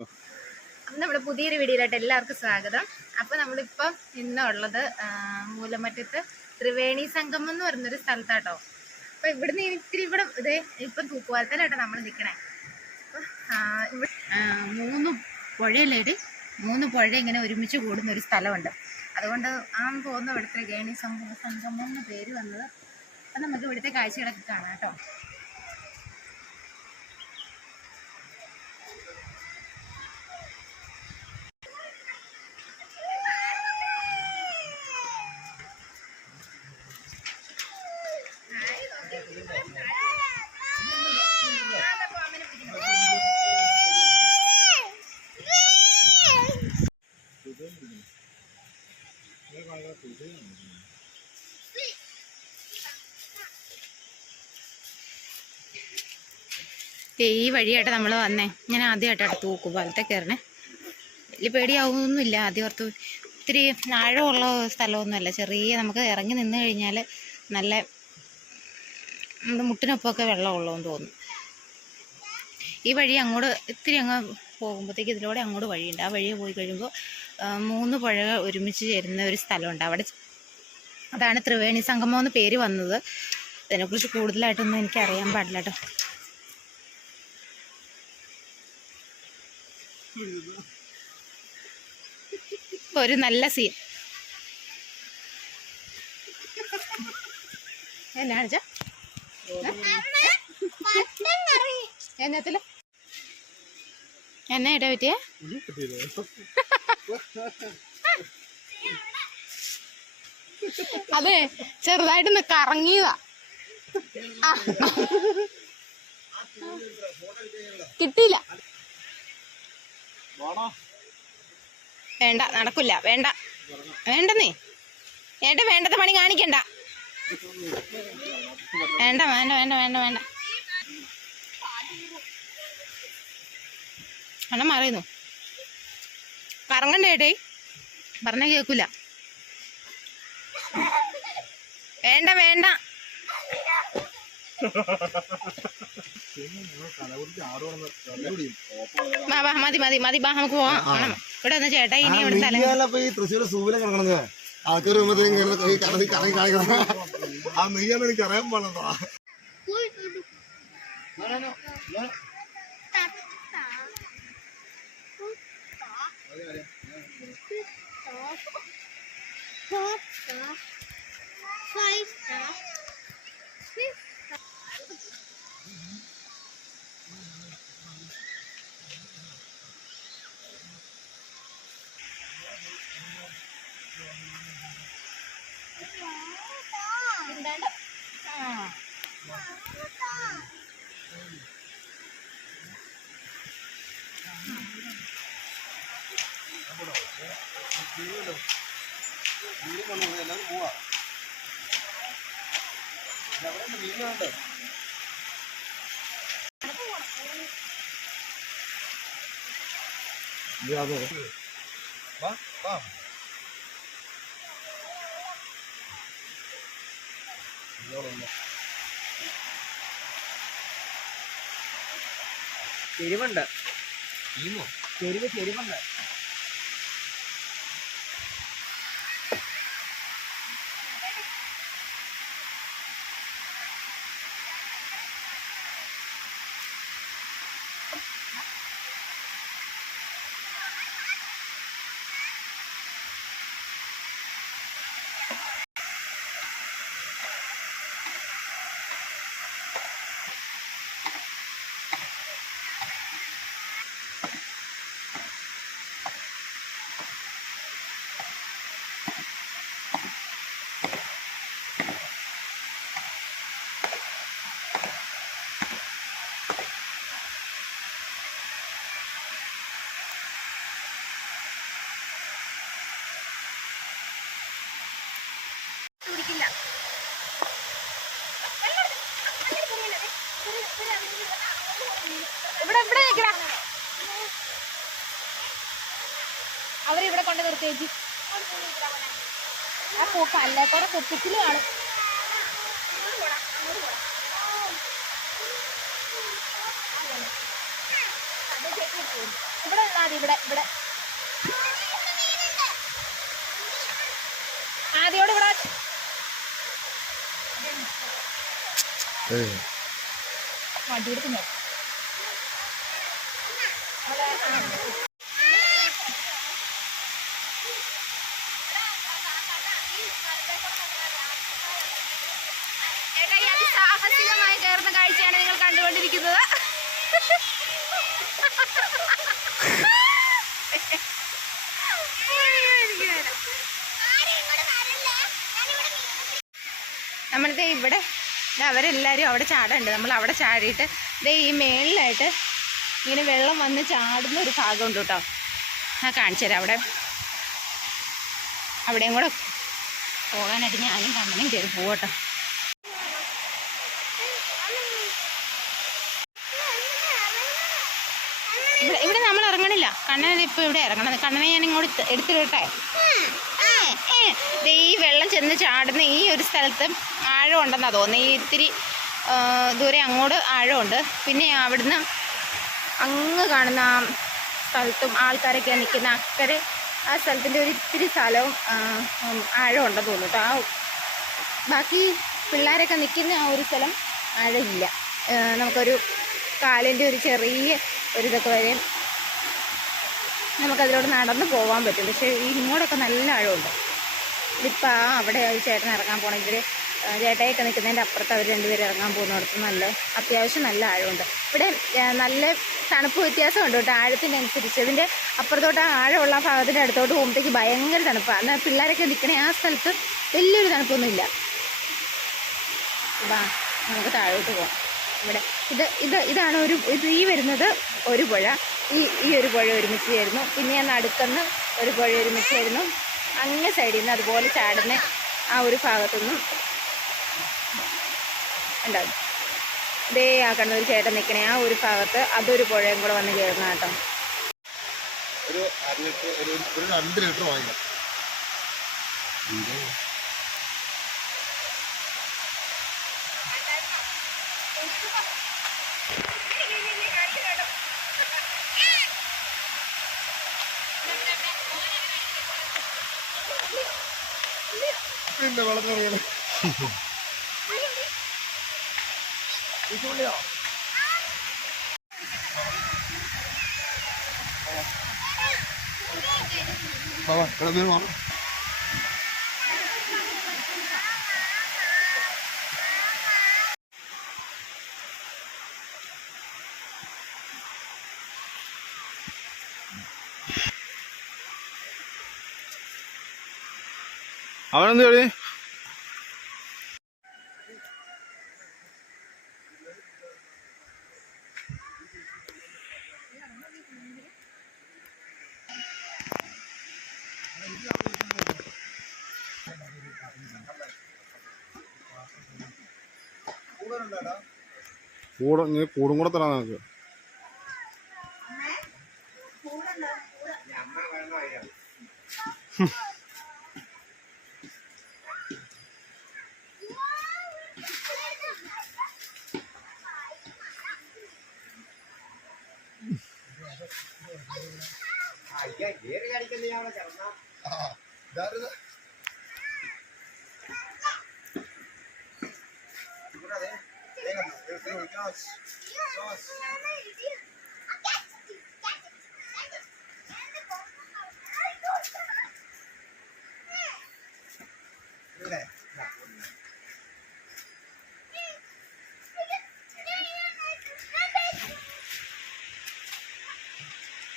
നമ്മുടെ പുതിയൊരു വീഡിയോയിലായിട്ട് എല്ലാവർക്കും സ്വാഗതം. അപ്പോൾ നമ്മളിപ്പം ഇന്നുള്ളത് മൂലമറ്റത്ത് ത്രിവേണി സംഗമം എന്ന് പറയുന്നൊരു സ്ഥലത്താട്ടോ. അപ്പൊ ഇവിടുന്ന് ഇത്തിരി ഇവിടെ ഇതേ ഇപ്പം തൂക്കുവാലത്തനായിട്ടോ നമ്മൾ നിൽക്കണേ ഇവിടെ മൂന്ന് പുഴയിലേടി മൂന്ന് പുഴ ഇങ്ങനെ ഒരുമിച്ച് കൂടുന്ന ഒരു സ്ഥലമുണ്ട്. അതുകൊണ്ട് ആ പോകുന്ന ഇവിടുത്തെ ഗേണി സംഗമം എന്ന് പേര് വന്നത്. അപ്പം നമുക്ക് ഇവിടുത്തെ കാഴ്ചകളൊക്കെ കാണാം കേട്ടോ. ഈ വഴിയായിട്ട് നമ്മൾ വന്നേ. ഞാൻ ആദ്യമായിട്ടാണ് പോലത്തെ കയറണേ. വലിയ പേടിയാവുമൊന്നുമില്ല ആദ്യം ഓർത്ത് ഒത്തിരി ആഴമുള്ള സ്ഥലമൊന്നുമല്ല. ചെറിയ നമുക്ക് ഇറങ്ങി നിന്ന് കഴിഞ്ഞാൽ നല്ല നമ്മുടെ മുട്ടിനൊപ്പമൊക്കെ വെള്ളമുള്ളതെന്ന് തോന്നുന്നു. ഈ വഴി അങ്ങോട്ട് ഇത്തിരി അങ്ങ് പോകുമ്പോഴത്തേക്ക് ഇതിലൂടെ അങ്ങോട്ട് വഴിയുണ്ട്. ആ വഴി പോയി കഴിയുമ്പോൾ മൂന്ന് പുഴകൾ ഒരുമിച്ച് ചേരുന്ന ഒരു സ്ഥലമുണ്ട്. അവിടെ അതാണ് ത്രിവേണി സംഗമം എന്ന് പേര് വന്നത്. അതിനെക്കുറിച്ച് കൂടുതലായിട്ടൊന്നും എനിക്കറിയാൻ പാടില്ല കേട്ടോ. ഒരു നല്ല സീൻ എന്നാ എന്നാ ഇട പറ്റിയ അതെ ചെറുതായിട്ടൊന്ന് കറങ്ങിയതാ. കിട്ടിയില്ല. വേണ്ട നടക്കില്ല വേണ്ട. വേണ്ടെന്നേ. ഏട്ട വേണ്ടത്തെ പണി കാണിക്കണ്ട. വേണ്ട വേണ്ട വേണ്ട വേണ്ട വേണ്ട. അണ്ണ മാറിയുന്നു കറങ്ങണ്ട ഏട്ടേ. പറഞ്ഞ കേൾക്കൂല വേണ്ട വേണ്ട. വാ, വാ, മതി മതി മതി. ബാ നമുക്ക് പോവാം. കാണാം. ഇവിടെ വന്ന് ചേട്ടാ ഇനി ഇവിടെ സ്ഥലം ഈ തൃശ്ശൂര് സൂവിലെ കിടക്കണത്. ആൾക്കാർ വരുമ്പോഴത്തേക്കും ഇങ്ങനെ ഈ കടന്ന് കറങ്ങി കാണിക്കണം ആ നെയ്യാണ് എനിക്ക് അറിയാൻ പാടില്ല ചെരുവ് ചെരിവ് ചെരിവുണ്ട്. ഇവിടെ നിൽക്കടാ അവരിവിടെ കൊണ്ട് നിർത്തി ചേച്ചി. ആ പോക്ക് അല്ലേക്കൂടെ കുപ്പിച്ചിൽ കാണും. ഇവിടെ ആദ്യം ഇവിടെ ഇവിടെ. ആദ്യോട് ഇവിടെ. വണ്ടി സാഹസികമായി കയറുന്ന കാഴ്ചയാണ് നിങ്ങൾ കണ്ടുകൊണ്ടിരിക്കുന്നത്. നമ്മളിത് ഇവിടെ അവരെല്ലാവരും അവിടെ ചാടുന്നുണ്ട് നമ്മൾ അവിടെ ചാടിയിട്ട് ഇതേ ഈ മേളിലായിട്ട് ഇങ്ങനെ വെള്ളം വന്ന് ചാടുന്ന ഒരു ഭാഗമുണ്ട് കേട്ടോ. ആ കാണിച്ചു തരാം അവിടെ. അവിടെയും കൂടെ പോകാനായിട്ട് ഞാനും കണ്ണനും കയറി പോകട്ടോ ഇവിടെ ഇവിടെ നമ്മൾ ഇറങ്ങണില്ല ഇപ്പൊ ഇപ്പോൾ ഇവിടെ ഇറങ്ങണം കണ്ണനെ ഞാൻ ഇങ്ങോട്ട് എടുത്തു എടുത്തിടട്ടെ ഈ വെള്ളം ചെന്ന് ചാടുന്ന ഈ ഒരു സ്ഥലത്ത് ആഴം ഉണ്ടെന്നാ തോന്നുന്നത് ഈ ഇത്തിരി ദൂരെ അങ്ങോട്ട് ആഴമുണ്ട്. പിന്നെ അവിടുന്ന് അങ്ങ് കാണുന്ന ആ സ്ഥലത്തും ആൾക്കാരൊക്കെ നിൽക്കുന്ന അക്കരെ ആ സ്ഥലത്തിന്റെ ഒരു ഇത്തിരി സ്ഥലവും ആഴമുണ്ടെന്ന് തോന്നുന്നു കേട്ടോ ആ ബാക്കി പിള്ളേരൊക്കെ നിൽക്കുന്ന ആ ഒരു സ്ഥലം ആഴമില്ല. നമുക്കൊരു കാലിന്റെ ഒരു ചെറിയ ഒരു ഇതൊക്കെ വരെ നമുക്കതിലൂടെ നടന്ന് പോകാൻ പറ്റും. പക്ഷേ ഈ ഇങ്ങോട്ടൊക്കെ നല്ല ആഴമുണ്ട്. ഇതിപ്പോൾ ആ അവിടെ ചേട്ടൻ ഇറങ്ങാൻ പോകണം ഇവർ ചേട്ടായൊക്കെ നിൽക്കുന്നതിന്റെ അപ്പുറത്ത് അവർ രണ്ടുപേരും ഇറങ്ങാൻ പോകുന്നിടത്ത് നല്ല അത്യാവശ്യം നല്ല ആഴമുണ്ട്. ഇവിടെ നല്ല തണുപ്പ് വ്യത്യാസമുണ്ട് കേട്ടോ. ആഴത്തിന്റെ അനുസരിച്ച് ഇതിന്റെ അപ്പുറത്തോട്ട് ആ ആഴമുള്ള ഭാഗത്തിന്റെ അടുത്തോട്ട് പോകുമ്പോഴത്തേക്ക് ഭയങ്കര തണുപ്പാണ് എന്നാൽ പിള്ളേരൊക്കെ നിൽക്കണേ ആ സ്ഥലത്ത് വലിയൊരു തണുപ്പൊന്നുമില്ല. വാ നമുക്ക് താഴോട്ട് പോകാം ഇവിടെ ഇത് ഇത് ഇതാണ് ഒരു ഇത് ഈ വരുന്നത് ഒരു പുഴ. ഈ ഈ ഒരു പുഴ ഒരുമിച്ച് ചേരുന്നു പിന്നെ ഞാൻ നടുക്കുന്ന ഒരു പുഴ ഒരുമിച്ച് ചേരുന്നു അങ്ങ് സൈഡിൽ നിന്ന് അതുപോലെ ചാടുന്ന ആ ഒരു ഭാഗത്തുനിന്നും ഉണ്ടാവും ഇതേ ആ കണ്ണൂർ ചേട്ടൻ നിൽക്കണേ ആ ഒരു ഭാഗത്ത് അതൊരു പുഴയും കൂടെ വന്ന് ചേർന്ന കേട്ടോ. ഒരു അര ലിറ്റർ ഒരു രണ്ട് ലിറ്റർ വാങ്ങിക്കാം പിന്നെ വളർന്നു കിടന്നു വാ അവനെന്ത് കളി? കൂടെ നീ കൂടും കൂടെ തരാം നിനക്ക് ഇതാരത്?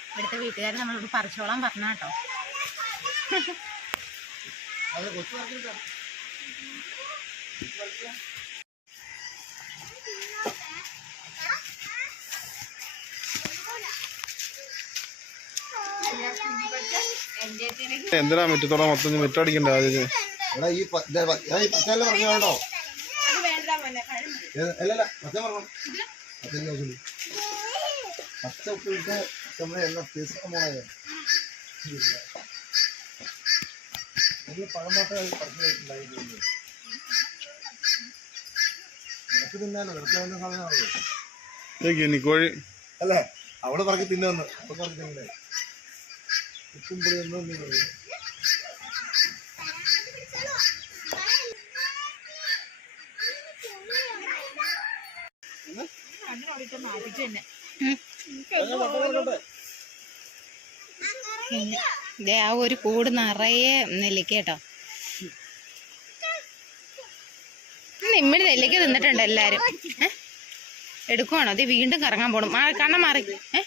ഇവിടുത്തെ വീട്ടുകാർ നമ്മളോട് പറിച്ചോളാൻ പറഞ്ഞ കേട്ടോ. അത് കൊച്ചു പറഞ്ഞിട്ടാ. എന്തിനാ മുറ്റത്തോടെ മൊത്തം മുറ്റടിക്കണ്ട ആദ്യം? ഈ പറഞ്ഞു അല്ലല്ല പച്ച പറഞ്ഞു? എല്ലാം പഴം മാത്രമേ നിനക്ക് തിന്നാലോ നിനക്ക് സാധനമാണല്ലോ അല്ലേ? അവൾ പറഞ്ഞ് തിന്നു അപ്പൊ പറക്കി തിന്നേ ദേ ആ ഒരു കൂട് നിറയെ നെല്ലിക്കട്ടോ നിമ്മിടി നെല്ലിക്ക തിന്നിട്ടുണ്ട് എല്ലാരും? എടുക്കുവാണോ? അത് വീണ്ടും കറങ്ങാൻ പോണം. കണ്ണ മാറി. ഏ?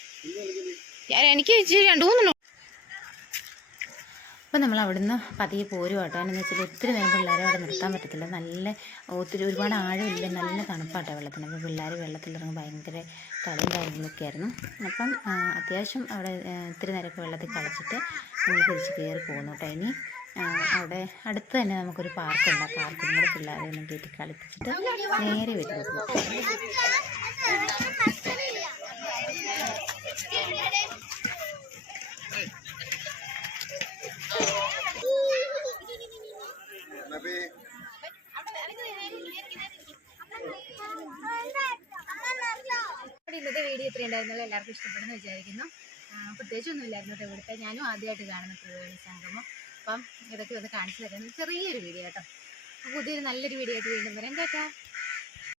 എനിക്ക് ഇച്ചിരി രണ്ടു മൂന്നെണ്ണം അപ്പം നമ്മൾ അവിടുന്ന് പതിയെ പോരും കേട്ടോ എന്ന് വെച്ചാൽ ഒത്തിരി നേരം പിള്ളേരെ അവിടെ നിർത്താൻ പറ്റത്തില്ല നല്ല ഒത്തിരി ഒരുപാട് ആഴമില്ല നല്ല തണുപ്പാട്ടോ വെള്ളത്തിന് അപ്പോൾ പിള്ളേർ വെള്ളത്തിലിറങ്ങി ഭയങ്കര കളിയും കാര്യങ്ങളൊക്കെ ആയിരുന്നു അപ്പം അത്യാവശ്യം അവിടെ ഒത്തിരി നേരമൊക്കെ വെള്ളത്തിൽ കളിച്ചിട്ട് നമ്മൾ തിരിച്ച് കയറി പോകുന്നു കേട്ടോ ഇനി അവിടെ അടുത്ത് തന്നെ നമുക്കൊരു പാർക്കുണ്ട് ആ പാർക്കിൽ കൂടെ പിള്ളേരെ ഒന്നും കയറ്റി കളിപ്പിച്ചിട്ട് നേരെ വീട്ടിലേക്ക് പോകും ഉണ്ടായിരുന്നല്ലോ എല്ലാവർക്കും ഇഷ്ടപ്പെടുന്നു വിചാരിക്കുന്നു. പ്രത്യേകിച്ച് ഒന്നും ഇല്ലായിരുന്നു കേട്ടോ ഇവിടുത്തെ. ഞാനും ആദ്യമായിട്ട് കാണുന്ന ത്രിവേണി സംഗമം. അപ്പം ഇതൊക്കെ ഒന്ന് കാണിച്ചു തരുന്നത് ചെറിയൊരു വീഡിയോ കേട്ടോ. പുതിയൊരു നല്ലൊരു വീഡിയോ ആയിട്ട് വീണ്ടും വരാം. കേട്ടോ